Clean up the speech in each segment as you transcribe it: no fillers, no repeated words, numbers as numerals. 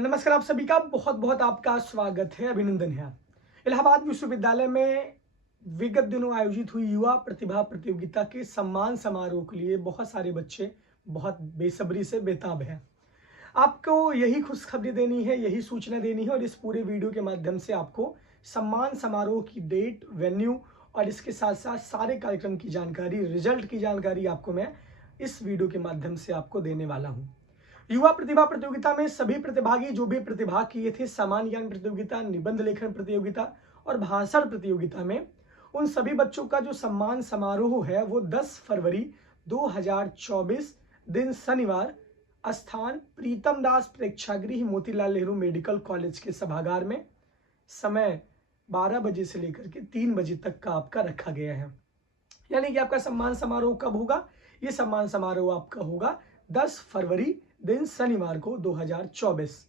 नमस्कार, आप सभी का बहुत बहुत आपका स्वागत है, अभिनंदन है। इलाहाबाद विश्वविद्यालय में विगत दिनों आयोजित हुई युवा प्रतिभा प्रतियोगिता के सम्मान समारोह के लिए बहुत सारे बच्चे बहुत बेसब्री से बेताब हैं। आपको यही खुशखबरी देनी है, यही सूचना देनी है और इस पूरे वीडियो के माध्यम से आपको सम्मान समारोह की डेट, वेन्यू और इसके साथ साथ सारे कार्यक्रम की जानकारी, रिजल्ट की जानकारी आपको मैं इस वीडियो के माध्यम से आपको देने वाला हूँ। युवा प्रतिभा प्रतियोगिता में सभी प्रतिभागी जो भी प्रतिभाग किए थे, सामान्य ज्ञान प्रतियोगिता, निबंध लेखन प्रतियोगिता और भाषण प्रतियोगिता में, उन सभी बच्चों का जो सम्मान समारोह है वो 10 फरवरी 2024 दिन शनिवार, स्थान प्रीतम दास प्रेक्षागृह, मोतीलाल नेहरू मेडिकल कॉलेज के सभागार में, समय 12 बजे से लेकर के 3 बजे तक का आपका रखा गया है। यानी कि आपका सम्मान समारोह कब होगा? ये सम्मान समारोह आपका होगा 10 फरवरी दिन शनिवार को 2024।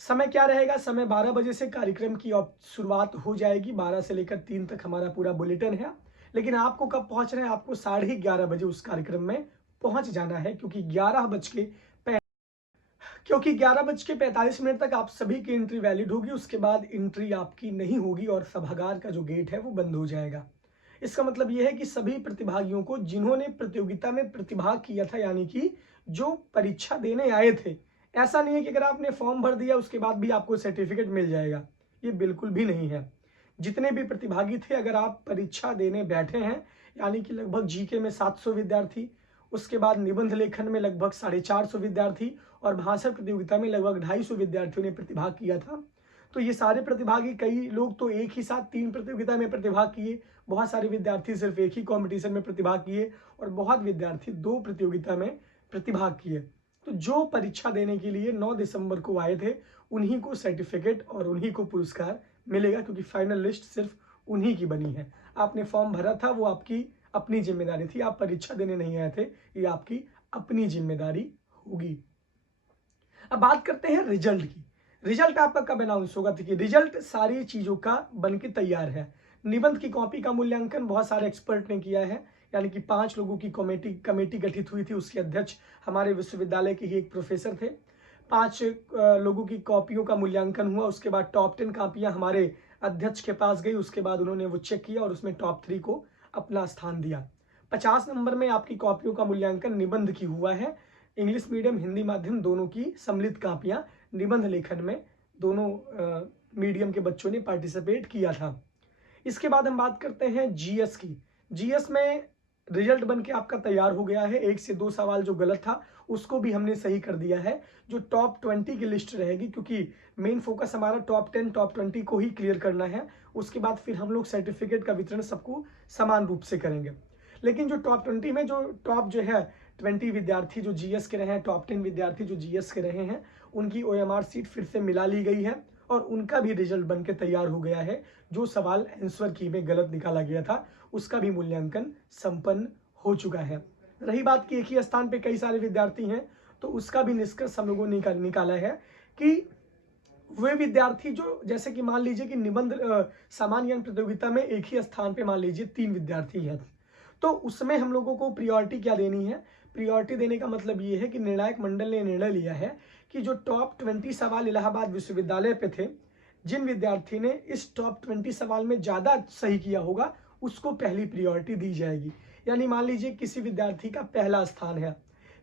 समय क्या रहेगा? समय 12 बजे से कार्यक्रम की शुरुआत हो जाएगी। 12 से लेकर 3 तक हमारा पूरा बुलेटिन है। लेकिन आपको कब पहुंचना है? आपको 11:30 बजे उस कार्यक्रम में पहुंच जाना है, क्योंकि 11:45 तक आप सभी की एंट्री वैलिड होगी। उसके बाद एंट्री आपकी नहीं होगी और सभागार का जो गेट है वो बंद हो जाएगा। इसका मतलब यह है कि सभी प्रतिभागियों को, जिन्होंने प्रतियोगिता में प्रतिभाग किया था, यानी कि जो परीक्षा देने आए थे, ऐसा नहीं है कि अगर आपने फॉर्म भर दिया उसके बाद भी आपको सर्टिफिकेट मिल जाएगा, ये बिल्कुल भी नहीं है। जितने भी प्रतिभागी थे, अगर आप परीक्षा देने बैठे हैं, यानी कि लगभग जीके में 700 विद्यार्थी, उसके बाद निबंध लेखन में लगभग 450 विद्यार्थी और भाषण प्रतियोगिता में लगभग 250 विद्यार्थियों ने प्रतिभाग किया था, तो ये सारे प्रतिभागी, कई लोग तो एक ही साथ 3 प्रतियोगिता में प्रतिभाग किए, बहुत सारे विद्यार्थी सिर्फ एक ही कंपटीशन में प्रतिभाग किए और बहुत विद्यार्थी 2 प्रतियोगिता में प्रतिभाग किए। तो जो परीक्षा देने के लिए 9 दिसंबर को आए थे, उन्हीं को सर्टिफिकेट और उन्हीं को पुरस्कार मिलेगा, क्योंकि फाइनल लिस्ट सिर्फ उन्हीं की बनी है। आपने फॉर्म भरा था, वो आपकी अपनी जिम्मेदारी थी, आप परीक्षा देने नहीं आए थे, ये आपकी अपनी जिम्मेदारी होगी। अब बात करते हैं रिजल्ट की। रिजल्ट आपका कब अनाउंस होगा? देखिए, रिजल्ट सारी चीजों का बनके तैयार है। निबंध की कॉपी का मूल्यांकन बहुत सारे एक्सपर्ट ने किया है, यानी कि 5 लोगों की कमेटी गठित हुई थी। उसके अध्यक्ष हमारे विश्वविद्यालय के ही एक प्रोफेसर थे। 5 लोगों की कॉपियों का मूल्यांकन हुआ। उसके बाद टॉप 10 कॉपियां हमारे अध्यक्ष के पास गई। उसके बाद उन्होंने वो चेक किया और उसमें टॉप 3 को अपना स्थान दिया। 50 नंबर में आपकी कॉपियों का मूल्यांकन निबंध की हुआ है। इंग्लिश मीडियम, हिंदी माध्यम दोनों की सम्मिलित कॉपियां निबंध लेखन में दोनों मीडियम के बच्चों ने पार्टिसिपेट किया था। इसके बाद हम बात करते हैं जीएस की। जीएस में रिजल्ट बन के आपका तैयार हो गया है। 1 से 2 सवाल जो गलत था उसको भी हमने सही कर दिया है। जो टॉप 20 की लिस्ट रहेगी, क्योंकि मेन फोकस हमारा टॉप 10, टॉप 20 को ही क्लियर करना है। उसके बाद फिर हम लोग सर्टिफिकेट का वितरण सबको समान रूप से करेंगे। लेकिन जो टॉप 20 में जो टॉप जो है 20 विद्यार्थी जो जीएस के रहे हैं, टॉप 10 विद्यार्थी जो जीएस के रहे हैं, उनकी ओएमआर सीट फिर से मिला ली गई है और उनका भी रिजल्ट बन के तैयार हो गया है। जो सवाल आंसर की में गलत निकाला गया था उसका भी मूल्यांकन संपन्न हो चुका है। रही बात कि एक ही स्थान पे कई सारे विद्यार्थी हैं, तो उसका भी निष्कर्ष हम लोगों ने निकाला है कि वे विद्यार्थी जो, जैसे कि मान लीजिए कि निबंध सामान्य ज्ञान प्रतियोगिता में एक ही स्थान पे मान लीजिए 3 विद्यार्थी हैं, तो उसमें हम लोगों को प्रियोरिटी क्या देनी है? प्रियोरिटी देने का मतलब ये है कि निर्णायक मंडल ने निर्णय लिया है कि जो टॉप 20 सवाल इलाहाबाद विश्वविद्यालय पे थे, जिन विद्यार्थी ने इस टॉप 20 सवाल में ज़्यादा सही किया होगा उसको पहली प्रियोरिटी दी जाएगी। यानी मान लीजिए किसी विद्यार्थी का पहला स्थान है,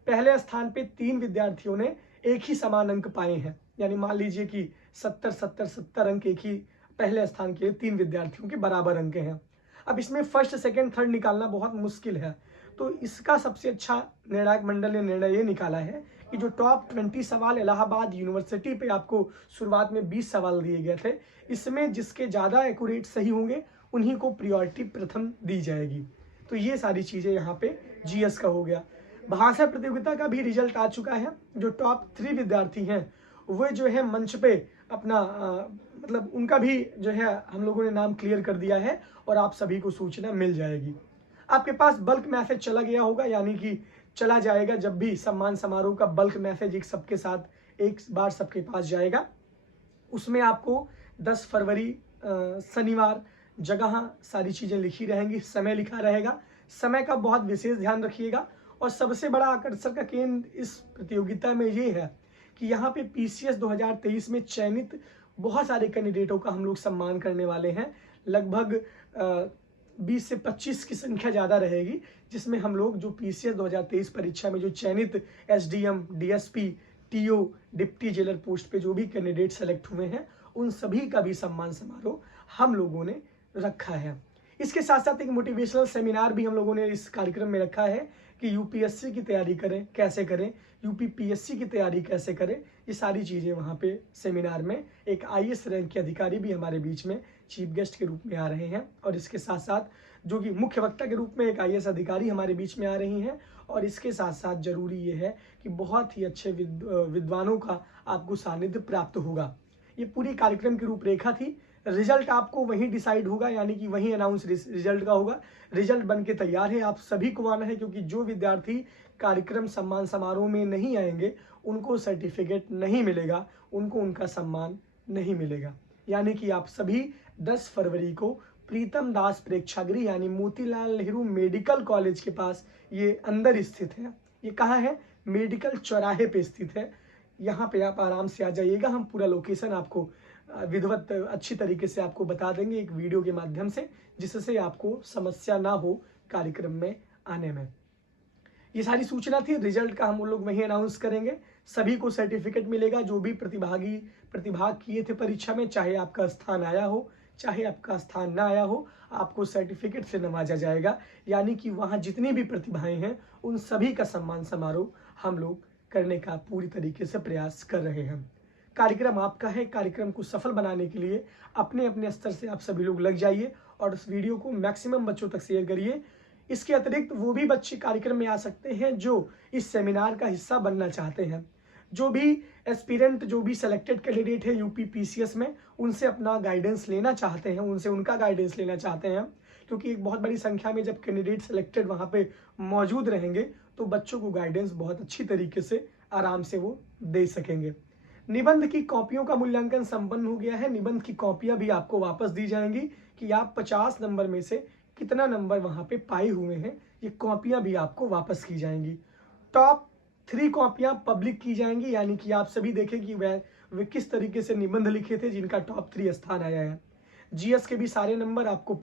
पहले स्थान पे 3 विद्यार्थियों ने एक ही समान अंक पाए हैं, यानी मान लीजिए कि 70 अंक एक ही पहले स्थान के 3 विद्यार्थियों के बराबर अंक हैं। अब इसमें फर्स्ट, सेकंड, थर्ड निकालना बहुत मुश्किल है, तो इसका सबसे अच्छा निर्णायक मंडल ने निर्णय ये निकाला है कि जो टॉप 20 सवाल इलाहाबाद यूनिवर्सिटी पे आपको शुरुआत में 20 सवाल दिए गए थे, इसमें जिसके ज़्यादा एक्यूरेट सही होंगे उन्हीं को प्रियोरिटी प्रथम दी जाएगी। तो ये सारी चीज़ें यहाँ पे जीएस का हो गया। भाषा प्रतियोगिता का भी रिजल्ट आ चुका है। जो टॉप 3 विद्यार्थी हैं वो जो है मंच पे अपना मतलब उनका भी जो है हम लोगों ने नाम क्लियर कर दिया है और आप सभी को सूचना मिल जाएगी। आपके पास बल्क मैसेज चला गया होगा, यानी कि चला जाएगा जब भी सम्मान समारोह का बल्क मैसेज एक सबके साथ एक बार सबके पास जाएगा। उसमें आपको 10 फरवरी शनिवार जगह सारी चीज़ें लिखी रहेंगी, समय लिखा रहेगा। समय का बहुत विशेष ध्यान रखिएगा और सबसे बड़ा आकर्षण का केंद्र इस प्रतियोगिता में ये है कि यहाँ पे पीसीएस 2023 में चयनित बहुत सारे कैंडिडेटों का हम लोग सम्मान करने वाले हैं। लगभग 20 से 25 की संख्या ज़्यादा रहेगी, जिसमें हम लोग जो पीसीएस 2023 परीक्षा में जो चयनित SDM, DSP, TO, deputy jailer post पे जो भी कैंडिडेट सेलेक्ट हुए हैं, उन सभी का भी सम्मान समारोह हम लोगों ने रखा है। इसके साथ साथ एक मोटिवेशनल सेमिनार भी हम लोगों ने इस कार्यक्रम में रखा है कि यूपीएससी की तैयारी करें, कैसे करें, यूपीपीएससी की तैयारी कैसे करें, ये सारी चीज़ें वहाँ पे सेमिनार में। एक आईएएस रैंक के अधिकारी भी हमारे बीच में चीफ गेस्ट के रूप में आ रहे हैं, और इसके साथ साथ जो कि मुख्य वक्ता के रूप में एक आईएएस अधिकारी हमारे बीच में आ रही हैं। और इसके साथ साथ जरूरी ये है कि बहुत ही अच्छे विद्वानों का आपको सानिध्य प्राप्त होगा। ये पूरी कार्यक्रम की रूपरेखा थी। रिजल्ट आपको वहीं डिसाइड होगा, यानी कि वहीं अनाउंस रिजल्ट का होगा। रिजल्ट बन के तैयार है, आप सभी को आना है, क्योंकि जो विद्यार्थी कार्यक्रम सम्मान समारोह में नहीं आएंगे उनको सर्टिफिकेट नहीं मिलेगा, उनको उनका सम्मान नहीं मिलेगा। यानी कि आप सभी 10 फरवरी को प्रीतम दास प्रेक्षागृह यानी मोतीलाल नेहरू मेडिकल कॉलेज के पास, ये अंदर स्थित है। ये कहाँ है? मेडिकल चौराहे पे स्थित है। यहाँ पे आप आराम से आ जाइएगा। हम पूरा लोकेशन आपको विधिवत अच्छी तरीके से आपको बता देंगे एक वीडियो के माध्यम से, जिससे आपको समस्या ना हो कार्यक्रम में आने में। ये सारी सूचना थी। रिजल्ट का हम लोग वहीं अनाउंस करेंगे। सभी को सर्टिफिकेट मिलेगा, जो भी प्रतिभाग किए थे परीक्षा में, चाहे आपका स्थान आया हो चाहे आपका स्थान ना आया हो, आपको सर्टिफिकेट से नवाजा जाएगा। यानी कि वहाँ जितनी भी प्रतिभाएं हैं उन सभी का सम्मान समारोह हम लोग करने का पूरी तरीके से प्रयास कर रहे हैं। कार्यक्रम आपका है। कार्यक्रम को सफल बनाने के लिए अपने अपने स्तर से आप सभी लोग लग जाइए और उस वीडियो को मैक्सिमम बच्चों तक शेयर करिए। इसके अतिरिक्त वो भी बच्चे कार्यक्रम में आ सकते हैं जो इस सेमिनार का हिस्सा बनना चाहते हैं। जो भी एस्पिरेंट, जो भी सेलेक्टेड कैंडिडेट है यूपी पीसीएस में, उनसे अपना गाइडेंस लेना चाहते हैं, उनसे उनका गाइडेंस लेना चाहते हैं, क्योंकि एक बहुत बड़ी संख्या में जब कैंडिडेट सेलेक्टेड वहाँ पे मौजूद रहेंगे तो बच्चों को गाइडेंस बहुत अच्छी तरीके से आराम से वो दे सकेंगे। निबंध की कॉपियों का मूल्यांकन संपन्न हो गया है। निबंध की कॉपियां भी आपको वापस दी जाएंगी कि आप 50 नंबर में से कितना नंबर वहां पे पाए हुए हैं, ये कॉपियां भी आपको वापस की जाएंगी। टॉप 3 कॉपियां पब्लिक की जाएंगी, यानी कि आप सभी देखें कि वे किस तरीके से निबंध लिखे थे जिनका टॉप 3 स्थान आया है। जीएस के भी सारे नंबर आपको